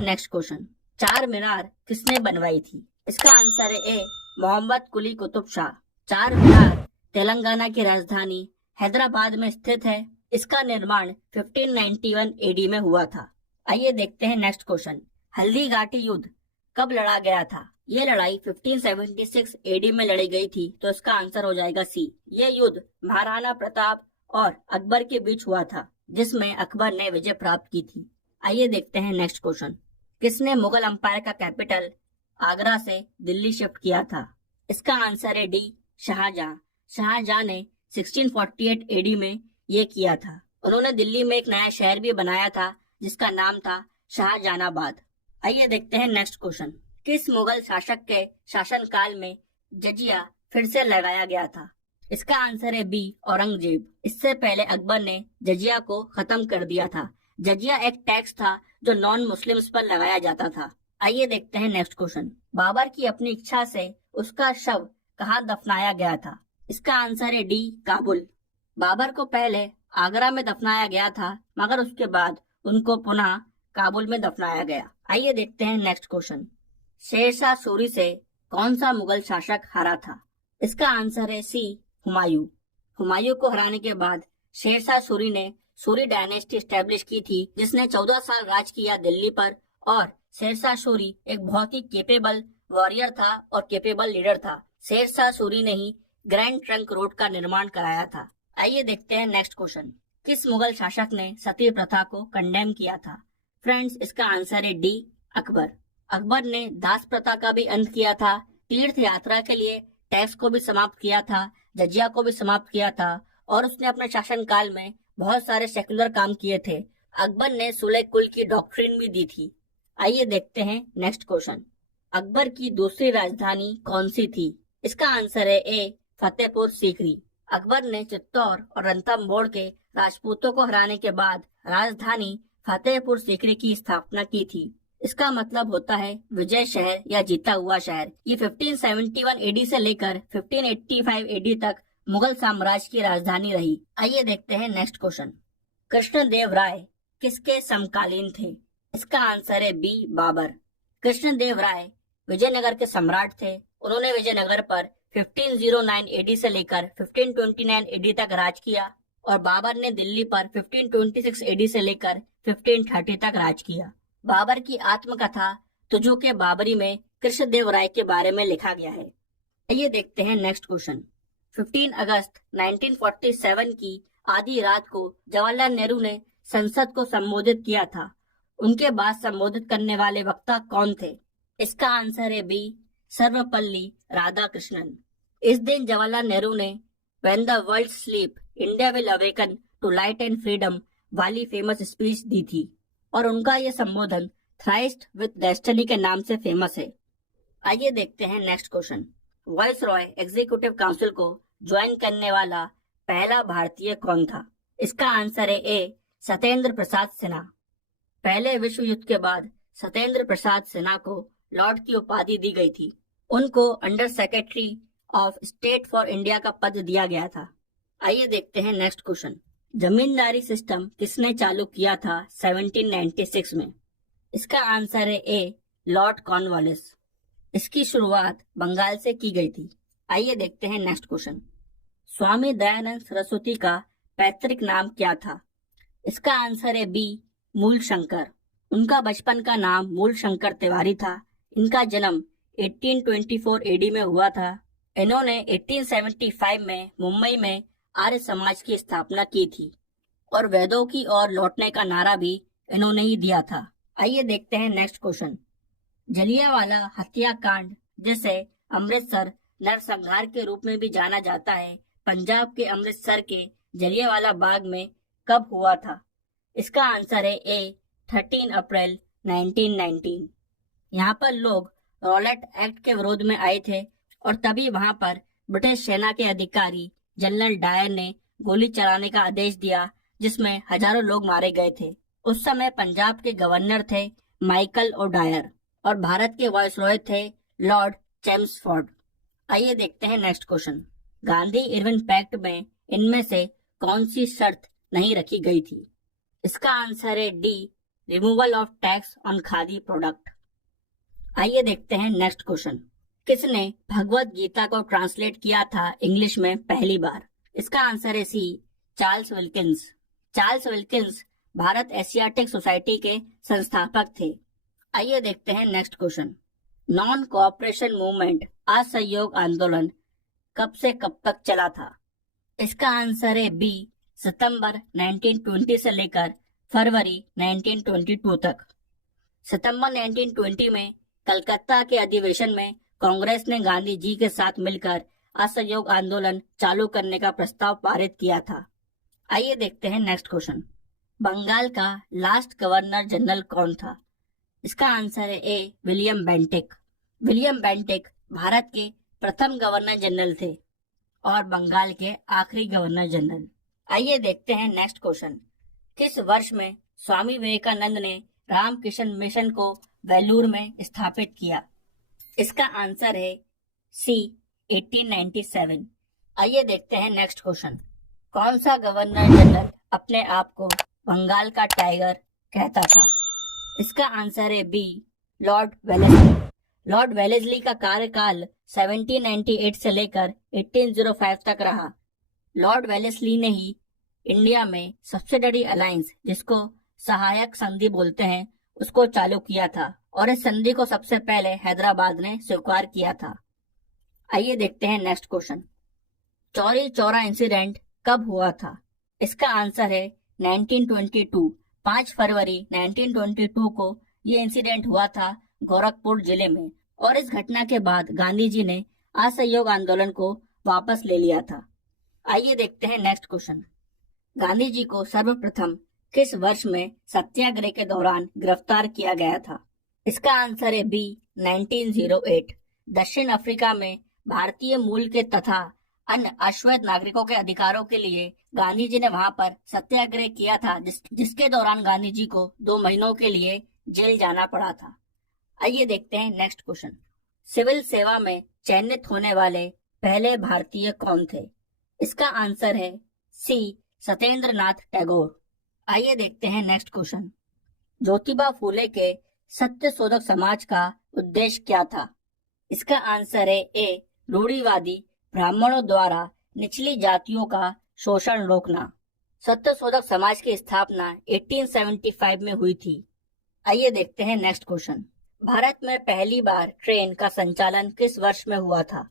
हैं next question. चार मीनार किसने बनवाई थी? इसका आंसर है ए मोहम्मद कुली कुतुब शाह। चार मीनार तेलंगाना की राजधानी हैदराबाद में स्थित है। इसका निर्माण 1591 एडी में हुआ था। आइए देखते हैं नेक्स्ट क्वेश्चन। हल्दी घाटी युद्ध कब लड़ा गया था? ये लड़ाई 1576 एडी में लड़ी गई थी, तो इसका आंसर हो जाएगा सी। ये युद्ध महाराणा प्रताप और अकबर के बीच हुआ था, जिसमें अकबर ने विजय प्राप्त की थी। आइए देखते हैं नेक्स्ट क्वेश्चन। किसने मुगल एम्पायर का कैपिटल आगरा से दिल्ली शिफ्ट किया था? इसका आंसर है डी शाहजहां। शाहजहां ने 1648 एडी में ये किया था। उन्होंने दिल्ली में एक नया शहर भी बनाया था, जिसका नाम था शाहजहानाबाद। आइए देखते हैं नेक्स्ट क्वेश्चन। किस मुगल शासक के शासनकाल में जजिया फिर से लगाया गया था? इसका आंसर है बी औरंगजेब। इससे पहले अकबर ने जजिया को खत्म कर दिया था। जजिया एक टैक्स था जो नॉन मुस्लिम्स पर लगाया जाता था। आइए देखते हैं नेक्स्ट क्वेश्चन। बाबर की अपनी इच्छा से उसका शव कहाँ दफनाया गया था? इसका आंसर है डी काबुल। बाबर को पहले आगरा में दफनाया गया था, मगर उसके बाद उनको पुनः काबुल में दफनाया गया। आइए देखते हैं नेक्स्ट क्वेश्चन। शेरशाह सूरी से कौन सा मुगल शासक हारा था? इसका आंसर है सी हुमायूं। हुमायूं को हराने के बाद शेरशाह सूरी ने सूरी डायनेस्टी स्टैब्लिश की थी, जिसने 14 साल राज किया दिल्ली पर। और शेरशाह सूरी एक बहुत ही केपेबल वॉरियर था और केपेबल लीडर था। शेरशाह सूरी ने ही ग्रैंड ट्रंक रोड का निर्माण कराया था। आइए देखते हैं नेक्स्ट क्वेश्चन। किस मुगल शासक ने सती प्रथा को कंडेम किया था? फ्रेंड्स, इसका आंसर है डी अकबर। अकबर ने दास प्रथा का भी अंत किया था, तीर्थ यात्रा के लिए टैक्स को भी समाप्त किया था, जजिया को भी समाप्त किया था, और उसने अपने शासनकाल में बहुत सारे सेकुलर काम किए थे। अकबर ने सुलह कुल की डॉक्ट्रिन भी दी थी। आइए देखते हैं नेक्स्ट क्वेश्चन। अकबर की दूसरी राजधानी कौन सी थी? इसका आंसर है ए फतेहपुर सीकरी। अकबर ने चित्तौड़ और रणथंभौर के राजपूतों को हराने के बाद राजधानी फतेहपुर सीकरी की स्थापना की थी। इसका मतलब होता है विजय शहर या जीता हुआ शहर। ये 1571 एडी से लेकर 1585 एडी तक मुगल साम्राज्य की राजधानी रही। आइए देखते हैं नेक्स्ट क्वेश्चन। कृष्णदेव राय किसके समकालीन थे? इसका आंसर है बी बाबर। कृष्णदेव राय विजयनगर के सम्राट थे। उन्होंने विजयनगर पर 1509 एडी से लेकर 1529 एडी तक राज किया, और बाबर ने दिल्ली पर 1526 एडी से लेकर 1530 तक राज किया। बाबर की आत्मकथा तुजू के बाबरी में कृष्णदेव राय के बारे में लिखा गया है। आइए देखते हैं नेक्स्ट क्वेश्चन। 15 अगस्त 1947 की आधी रात को जवाहरलाल नेहरू ने संसद को संबोधित किया था। उनके बाद संबोधित करने वाले वक्ता कौन थे? इसका आंसर है बी सर्वपल्ली राधाकृष्णन। इस दिन जवाहरलाल नेहरू ने when the world sleep India will awaken to light and freedom वाली फेमस स्पीच दी थी, और उनका यह संबोधन थ्राइस्ट विद डेस्टिनी के नाम से फेमस है। आइए देखते हैं next question. Vice Roy executive council को ज्वाइन करने वाला पहला भारतीय कौन था? इसका आंसर है ए सत्येंद्र प्रसाद सिन्हा। पहले विश्व युद्ध के बाद सत्येंद्र प्रसाद सिन्हा को लॉर्ड की उपाधि दी गई थी। उनको under secretary of state for India का पद दिया गया था। आइए देखते हैं नेक्स्ट क्वेश्चन। जमींदारी सिस्टम किसने चालू किया था 1796 में? इसका आंसर है ए लॉर्ड कॉर्नवालिस। इसकी शुरुआत बंगाल से की गई थी। आइए देखते हैं नेक्स्ट क्वेश्चन। स्वामी दयानंद सरस्वती का पैतृक नाम क्या था? इसका आंसर है बी मूल शंकर। उनका बचपन का नाम मूल शंकर तिवारी था। इनका जन्म 1824 एडी में हुआ था। इन्होंने 1875 में मुंबई में आर्य समाज की स्थापना की थी, और वेदों की ओर लौटने का नारा भी इन्होंने ही दिया था। आइए देखते हैं नेक्स्ट क्वेश्चन। जलियांवाला हत्याकांड, जिसे अमृतसर नरसंहार के रूप में भी जाना जाता है, पंजाब के अमृतसर के जलियांवाला बाग में कब हुआ था? इसका आंसर है ए 13 अप्रैल 1919। यहाँ पर लोग रॉलेट एक्ट के विरोध में आए थे, और तभी वहाँ पर ब्रिटिश सेना के अधिकारी जनरल डायर ने गोली चलाने का आदेश दिया, जिसमें हजारों लोग मारे गए थे। उस समय पंजाब के गवर्नर थे माइकल ओ डायर, और भारत के वायसरॉय थे लॉर्ड चेम्सफोर्ड। आइए देखते हैं next question. Gandhi Irwin pact में इनमें से कौन सी शर्त नहीं रखी गई थी? इसका आंसर है D removal of tax on khadi product. आइए देखते हैं नेक्स्ट क्वेश्चन। किसने भगवत गीता को ट्रांसलेट किया था इंग्लिश में पहली बार? इसका आंसर है C, Charles Wilkins. Charles Wilkins Bharat Asiatic Society के संस्थापक थे। आइए देखते हैं next question. Non cooperation movement असहयोग आंदोलन कब से कब तक चला था? इसका आंसर है बी, सितंबर 1920 से लेकर फरवरी 1922 तक। सितंबर 1920 में कलकत्ता के अधिवेशन में कांग्रेस ने गांधी जी के साथ मिलकर असहयोग आंदोलन चालू करने का प्रस्ताव पारित किया था। आइए देखते हैं नेक्स्ट क्वेश्चन। बंगाल का लास्ट गवर्नर जनरल कौन था? इसका आंसर है A, William Bentinck. William Bentinck Bharat के प्रथम गवर्नर जनरल थे और बंगाल के आखिरी गवर्नर जनरल। आइए देखते हैं नेक्स्ट क्वेश्चन। किस वर्ष में स्वामी विवेकानंद ने रामकृष्ण मिशन को वेलूर में स्थापित किया? इसका आंसर है सी, 1897। आइए देखते हैं नेक्स्ट क्वेश्चन। कौन सा गवर्नर जनरल अपने आप को बंगाल का टाइगर कहता था? इसका आंसर है B, lord Wellesley. Lord Wellesley का कार्यकाल 1798 से लेकर 1805 तक रहा। लॉर्ड वेलेस्ली ने ही इंडिया में सब्सिडरी अलायंस, जिसको सहायक संधि बोलते हैं, उसको चालू किया था और इस संधि को सबसे पहले हैदराबाद ने स्वीकार किया था। आइए देखते हैं next question. Chauri Chaura incident कब हुआ था? इसका आंसर है 1922। 5 फरवरी 1922 को ये इंसिडेंट हुआ था गोरखपुर जिले में और इस घटना के बाद गांधी जी ने असहयोग आंदोलन को वापस ले लिया था। आइए देखते हैं नेक्स्ट क्वेश्चन। गांधी जी को सर्वप्रथम किस वर्ष में सत्याग्रह के दौरान गिरफ्तार किया गया था? इसका आंसर है बी, 1908। दक्षिण अफ्रीका में भारतीय मूल के तथा अन्य अश्वेत नागरिकों के अधिकारों के लिए गांधी जी ने वहां पर सत्याग्रह किया था, जिसके दौरान गांधी जी को 2 महीनों के लिए जेल जाना पड़ा था। आइए देखते हैं नेक्स्ट क्वेश्चन। सिविल सेवा में चयनित होने वाले पहले भारतीय कौन थे? इसका आंसर है सी, सत्येंद्र नाथ टैगोर। आइए देखते हैं नेक्स्ट क्वेश्चन। ज्योतिबा फूले के सत्य शोधक समाज का उद्देश्य क्या था? इसका आंसर है ए, रूढ़िवादी ब्राह्मणों द्वारा निचली जातियों का शोषण रोकना। सत्य शोधक समाज की स्थापना 1875 में हुई थी। आइए देखते हैं नेक्स्ट क्वेश्चन। भारत में पहली बार ट्रेन का संचालन किस वर्ष में हुआ था?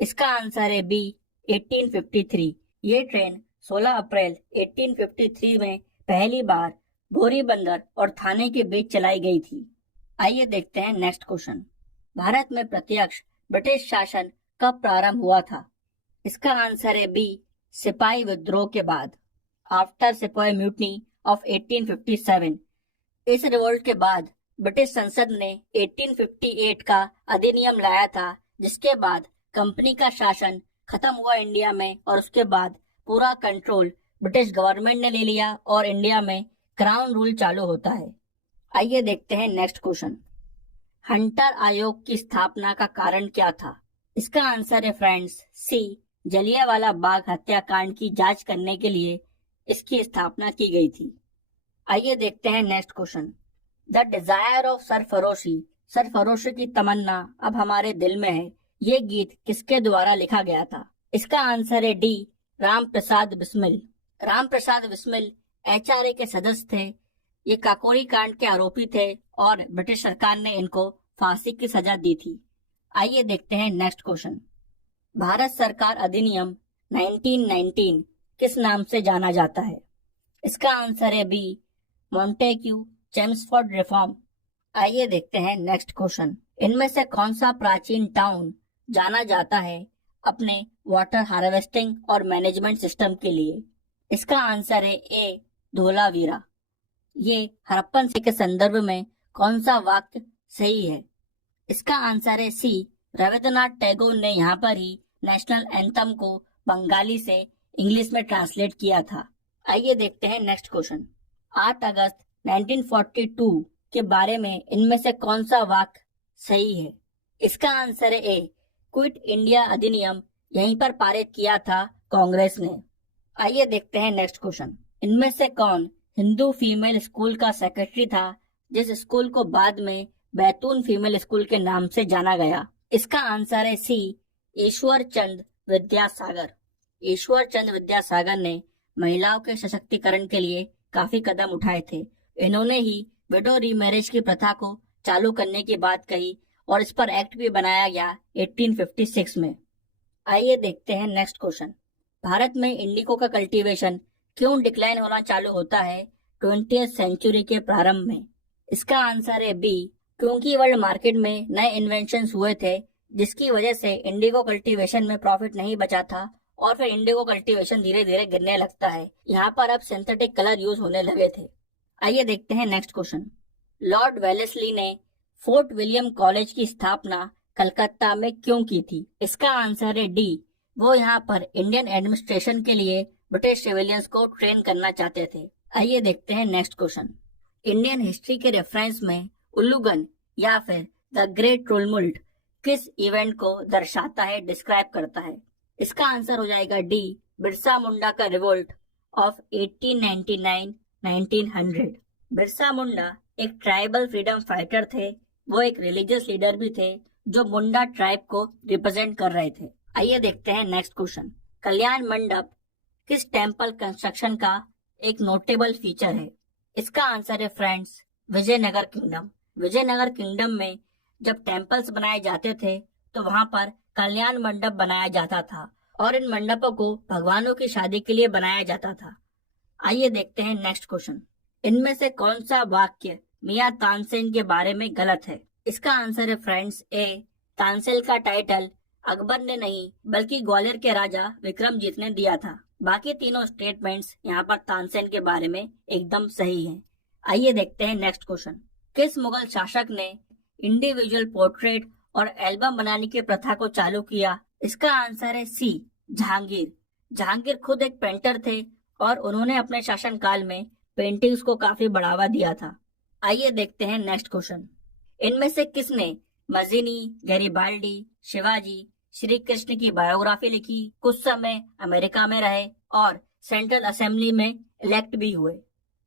इसका आंसर है बी, 1853। ये ट्रेन 16 अप्रैल 1853 में पहली बार बोरीबंदर और थाने के बीच चलाई गई थी। आइए देखते हैं नेक्स्ट क्वेश्चन। भारत में प्रत्यक्ष ब्रिटिश शासन कब प्रारंभ हुआ था? इसका आंसर है बी, सिपाही विद्रोह के बाद, आफ्टर सिपाही म्यूटनी ऑफ 1857। इस रिवोल्ट के बाद ब्रिटिश संसद ने 1858 का अधिनियम लाया था, जिसके बाद कंपनी का शासन खत्म हुआ इंडिया में और उसके बाद पूरा कंट्रोल ब्रिटिश गवर्नमेंट ने ले लिया और इंडिया में क्राउन रूल चालू होता है। आइए देखते हैं नेक्स्ट क्वेश्चन। हंटर आयोग की स्थापना का कारण क्या था? इसका आंसर है फ्रेंड्स सी, जलियांवाला बाग हत्याकांड की जांच करने के लिए इसकी स्थापना की गई थी। आइए देखते हैं next question. The desire of Sarfaroshi, सरफरोशी की तमन्ना अब हमारे दिल में है, ये गीत किसके द्वारा लिखा गया था? इसका आंसर है डी, राम प्रसाद बिस्मिल। राम प्रसाद बिस्मिल HRA के सदस्य थे। ये काकोरी कांड के आरोपी थे और ब्रिटिश सरकार ने इनको फांसी की सजा दी थी। आइए देखते हैं नेक्स्ट क्वेश्चन। भारत सरकार अधिनियम 1919 किस नाम से जाना जाता है? इसका आंसर है बी, मॉन्टेग्यू चेम्सफोर्ड रिफॉर्म। आइए देखते हैं नेक्स्ट क्वेश्चन। इनमें से कौन सा प्राचीन टाउन जाना जाता है अपने वाटर हार्वेस्टिंग और मैनेजमेंट सिस्टम के लिए? इसका आंसर है ए, धोलावीरा। ये हड़प्पन सिटी के संदर्भ में कौन सा वाक्य सही है? इसका आंसर है सी, रविंद्रनाथ टैगोर ने यहाँ पर ही नेशनल एंथम को बंगाली से इंग्लिश में ट्रांसलेट किया था। आइए देखते हैं नेक्स्ट क्वेश्चन। 8 अगस्त 1942 के बारे में इनमें से कौन सा वाक्य सही है? इसका आंसर है ए, क्विट इंडिया अधिनियम यहीं पर पारित किया था कांग्रेस ने। आइए देखते हैं नेक्स्ट क्वेश्चन। इनमें से कौन हिंदू फीमेल स्कूल का सेक्रेटरी था, जिस स्कूल को बाद में बैतून फीमेल स्कूल के नाम से जाना गया। इसका आंसर है सी, ईश्वर चंद विद्यासागर। ईश्वर चंद विद्यासागर ने महिलाओं के सशक्तिकरण के लिए काफी कदम उठाए थे। इन्होंने ही विडो रीमैरिज की प्रथा को चालू करने की बात कही और इस पर एक्ट भी बनाया गया 1856 में। आइए देखते हैं नेक्स्ट क्वेश्चन। भारत में इंडिगो का कल्टीवेशन क्यों डिक्लाइन होना चालू होता है 20वीं सेंचुरी के प्रारंभ में? इसका आंसर है बी, क्योंकि वर्ल्ड मार्केट में नए इन्वेंशंस हुए थे, जिसकी वजह से इंडिगो कल्टीवेशन में प्रॉफिट नहीं बचा था और फिर इंडिगो कल्टीवेशन धीरे धीरे गिरने लगता है। यहाँ पर अब सिंथेटिक कलर यूज होने लगे थे। आइए देखते हैं नेक्स्ट क्वेश्चन। लॉर्ड वेलेस्ली ने फोर्ट विलियम कॉलेज की स्थापना कलकत्ता में क्यों की थी? इसका आंसर है डी, वो यहाँ पर इंडियन एडमिनिस्ट्रेशन के लिए ब्रिटिश सिविलियंस को ट्रेन करना चाहते थे। आइए देखते हैं नेक्स्ट क्वेश्चन। इंडियन हिस्ट्री के रेफरेंस में उल्लूगन या फिर द ग्रेट टुलमुल्ट किस इवेंट को दर्शाता है, डिस्क्राइब करता है? इसका आंसर हो जाएगा डी, बिरसा मुंडा का रिवोल्ट ऑफ 1899-1900। बिरसा मुंडा एक ट्राइबल फ्रीडम फाइटर थे। वो एक रिलीजियस लीडर भी थे जो मुंडा ट्राइब को रिप्रेजेंट कर रहे थे। आइए देखते हैं नेक्स्ट क्वेश्चन। कल्याण मंडप किस टेम्पल कंस्ट्रक्शन का एक नोटेबल फीचर है? इसका आंसर है friends, Vijayanagar kingdom. Vijayanagar kingdom में जब टेम्पल्स बनाए जाते थे तो वहां पर कल्याण मंडप बनाया जाता था और इन मंडपों को भगवानों की शादी के लिए बनाया जाता था। आइए देखते हैं नेक्स्ट क्वेश्चन। इनमें से कौन सा वाक्य मियां तानसेन के बारे में गलत है? इसका आंसर है फ्रेंड्स ए, तानसेन का टाइटल अकबर ने नहीं बल्कि ग्वालियर के राजा विक्रमजीत ने दिया था। बाकी तीनों स्टेटमेंट्स यहाँ पर तानसेन के बारे में एकदम सही हैं। आइए देखते हैं नेक्स्ट क्वेश्चन। किस मुगल शासक ने इंडिविजुअल पोर्ट्रेट और एल्बम बनाने की प्रथा को चालू किया? इसका आंसर है सी, जहांगीर। जहांगीर खुद एक पेंटर थे और उन्होंने अपने शासनकाल में पेंटिंग्स को काफी बढ़ावा दिया था। आइए देखते हैं नेक्स्ट क्वेश्चन। इनमें से किसने मजीनी, गैरिबाल्डी, शिवाजी, श्री कृष्ण की बायोग्राफी लिखी, कुछ समय अमेरिका में रहे और सेंट्रल असेंबली में इलेक्ट भी हुए?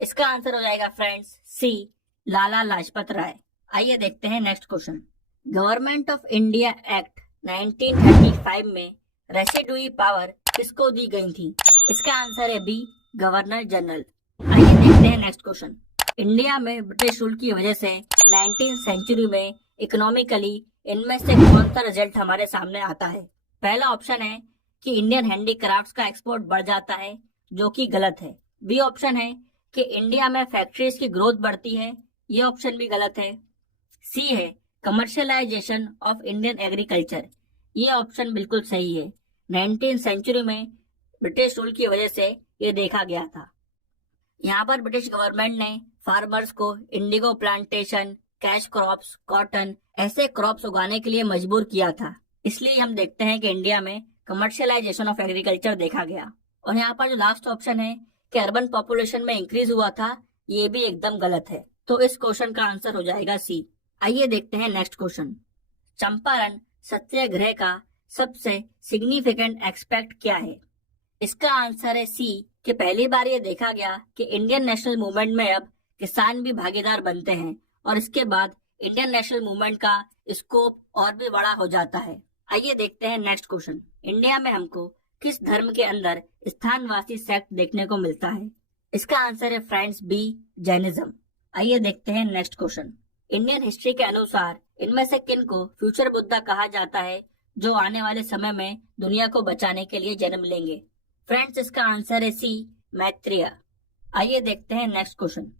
इसका आंसर हो जाएगा फ्रेंड्स सी, लाला लाजपत राय। आइए देखते हैं next question. Government of India act 1935 में रेसिडुई पावर किसको दी गई थी? इसका आंसर है बी, गवर्नर जनरल। आइए देखते हैं नेक्स्ट क्वेश्चन। इंडिया में ब्रिटिश रूल की वजह से 19वीं सेंचुरी में इकोनॉमिकली इनमें से कौन सा रिजल्ट हमारे सामने आता है? पहला ऑप्शन है कि इंडियन हैंडीक्राफ्ट्स का एक्सपोर्ट बढ़ जाता है, जो कि गलत है। बी ऑप्शन है कि इंडिया में फैक्ट्रीज की ग्रोथ बढ़ती है, ये ऑप्शन भी गलत है। सी है कमर्शियलाइजेशन ऑफ इंडियन एग्रीकल्चर, ये ऑप्शन बिल्कुल सही है। 19वीं सेंचुरी में ब्रिटिश रूल की वजह से ये देखा गया था। यहाँ पर ब्रिटिश गवर्नमेंट ने फार्मर्स को Indigo plantation, cash crops, cotton ऐसे क्रॉप्स उगाने के लिए मजबूर किया था। इसलिए हम देखते हैं कि इंडिया में कमर्शियलाइजेशन ऑफ एग्रीकल्चर देखा गया। और यहाँ पर जो लास्ट ऑप्शन है कि अर्बन पॉपुलेशन में इंक्रीज हुआ था, ये भी एकदम गलत है। तो इस क्वेश्चन का आंसर हो जाएगा सी। आइए देखते हैं नेक्स्ट क्वेश्चन। चंपारण सत्याग्रह का सबसे सिग्निफिकेंट एस्पेक्ट क्या है? इसका आंसर है सी, कि पहली बार ये देखा गया कि इंडियन नेशनल मूवमेंट में अब किसान भी भागीदार बनते हैं और इसके बाद इंडियन नेशनल मूवमेंट का स्कोप और भी बड़ा हो जाता है। आइए देखते हैं नेक्स्ट क्वेश्चन। इंडिया में हमको किस धर्म के अंदर स्थानवासी सेक्ट देखने को मिलता है? इसका आंसर है फ्रेंड्स बी, जैनिज्म। आइए देखते हैं नेक्स्ट क्वेश्चन। इंडियन हिस्ट्री के अनुसार इनमें से किन को फ्यूचर बुद्धा कहा जाता है, जो आने वाले समय में दुनिया को बचाने के लिए जन्म लेंगे? फ्रेंड्स इसका आंसर है सी, मैत्रेय। आइए देखते हैं नेक्स्ट क्वेश्चन।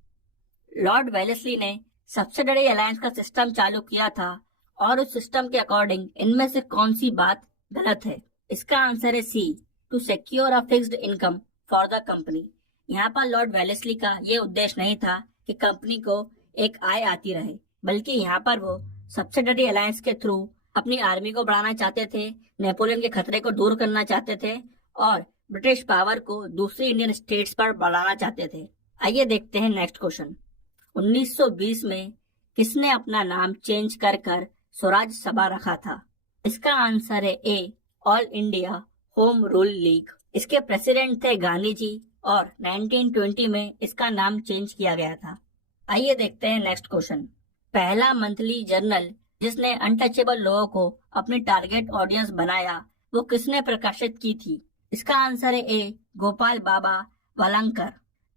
लॉर्ड वेलेस्ली ने सब्सिडरी अलायंस का सिस्टम चालू किया था और उस सिस्टम के अकॉर्डिंग इनमें से कौन सी बात गलत है? इसका आंसर है C, to secure a fixed income for the company. यहाँ पर लॉर्ड वेलेस्ली का ये उद्देश्य नहीं था कि कंपनी को एक आय आती रहे, बल्कि यहाँ पर वो सब्सिडरी अलायंस के थ्रू अपनी आर्मी को बढ़ाना चाहते थे, नेपोलियन के खतरे को दूर करना चाहते थे और ब्रिटिश पावर को दूसरी इंडियन स्टेट्स पर बढ़ाना चाहते थे। आइए देखते हैं नेक्स्ट क्वेश्चन। 1920 में किसने अपना नाम चेंज कर स्वराज सभा रखा था? इसका आंसर है A, all India home rule league. इसके प्रेसिडेंट थे गांधी जी और 1920 में इसका नाम चेंज किया गया था। आइए देखते हैं नेक्स्ट क्वेश्चन। पहला मंथली जर्नल जिसने अनटचेबल लोगों को अपनी टारगेट ऑडियंस बनाया वो किसने प्रकाशित की थी? इसका आंसर है ए गोपाल बाबा वालांकर।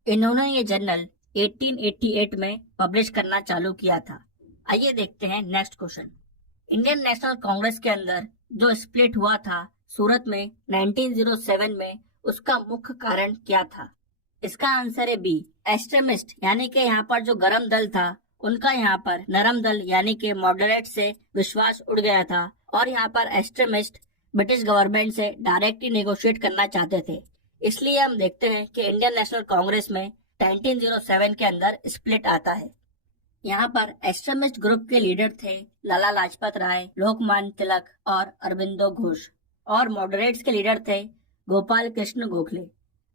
इन्होंने ये जर्नल 1888 में पब्लिश करना चालू किया था। आइए देखते हैं next question. Indian national Congress के अंदर जो स्प्लिट हुआ था सूरत में 1907 में, उसका मुख्य कारण क्या था? इसका आंसर है बी एक्सट्रीमिस्ट, यानी कि यहाँ पर जो गरम दल था उनका यहाँ पर नरम दल यानी कि मॉडरेट से विश्वास उड़ गया था और यहाँ पर एक्सट्रीमिस्ट ब्रिटिश गवर्नमेंट से डायरेक्टली नेगोशिएट करना चाहते थे। इसलिए हम देखते हैं कि इंडियन नेशनल कांग्रेस में 1907 के अंदर स्प्लिट आता है। यहाँ पर एक्सट्रीमिस्ट ग्रुप के लीडर थे लाला लाजपत राय, लोकमान्य तिलक और अरबिंदो घोष, और मॉडरेट्स के लीडर थे गोपाल कृष्ण गोखले।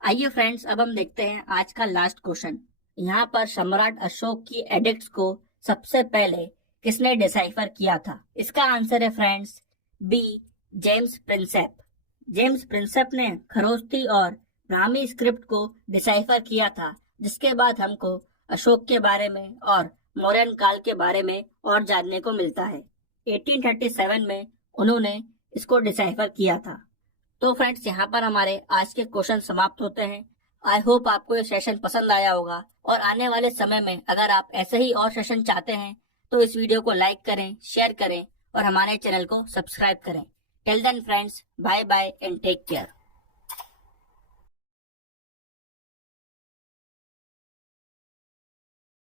आइए फ्रेंड्स, अब हम देखते हैं आज का लास्ट क्वेश्चन। यहाँ पर सम्राट अशोक की एडिक्ट्स को सबसे पहले किसने डिसाइफर किया था? इसका आंसर है friends B James Prinsep. James Prinsep ने खरोस्ती और ब्राह्मी स्क्रिप्ट को डिसाइफर किया था, जिसके बाद हमको अशोक के बारे में और मौर्यन काल के बारे में और जानने को मिलता है। 1837 में उन्होंने इसको डिसाइफर किया था। तो फ्रेंड्स, यहाँ पर हमारे आज के क्वेश्चन समाप्त होते हैं। आई होप आपको ये सेशन पसंद आया होगा और आने वाले समय में अगर आप ऐसे ही और सेशन चाहते हैं तो इस वीडियो को लाइक करें, शेयर करें और हमारे चैनल को सब्सक्राइब करें। Till then friends, bye bye and take care.